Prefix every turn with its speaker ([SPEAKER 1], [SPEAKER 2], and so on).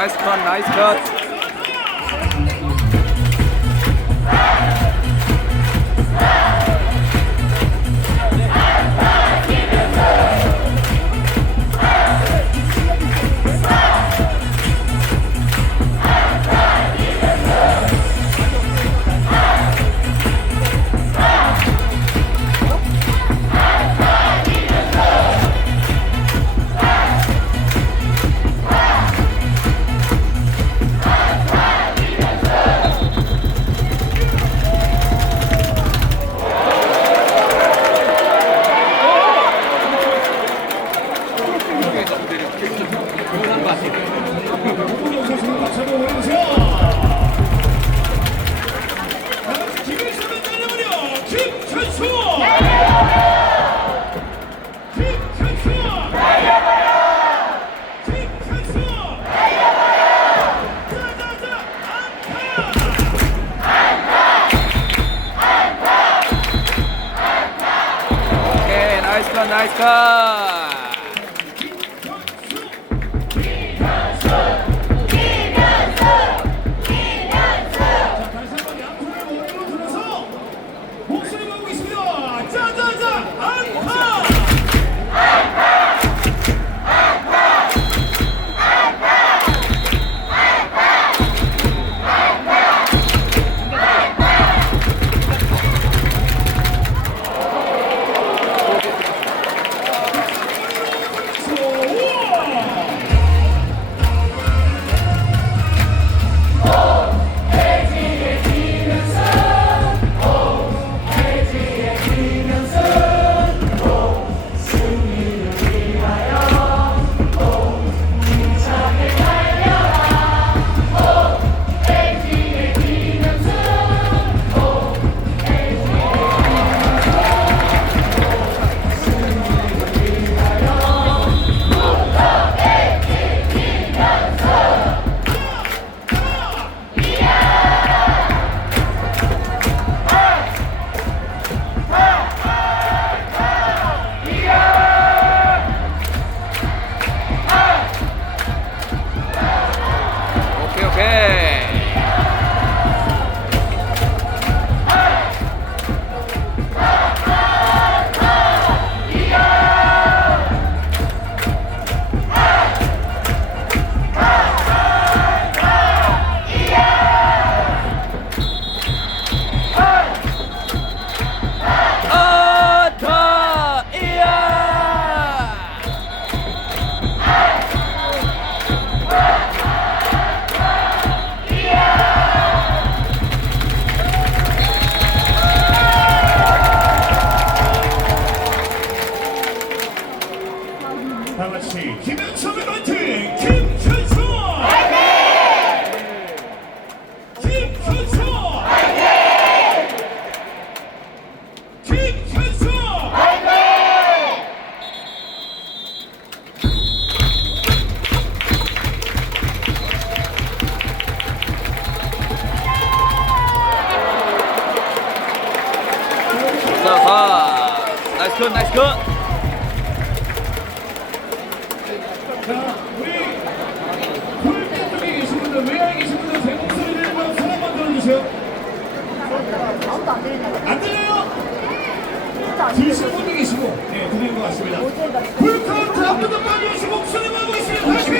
[SPEAKER 1] Nice
[SPEAKER 2] Cut, nice Cut. 나
[SPEAKER 1] 같이 김현성의 파이팅 김천수 김천수 김천수
[SPEAKER 2] 자, 자. 나이스 컷, 나이스 컷.
[SPEAKER 1] 자 우리 홀대 쪽에 계신 분들 외야에 계신 분들 제 목소리 들리면 손 들어주세요
[SPEAKER 3] 아무도 안 들리냐고.
[SPEAKER 1] 안 들려요? 들으시는 분이 계시고 네 들리는 것 같습니다
[SPEAKER 3] 들려.
[SPEAKER 1] 풀카운트 한 번더 빠져주시 목소리 하고 있습니다 다시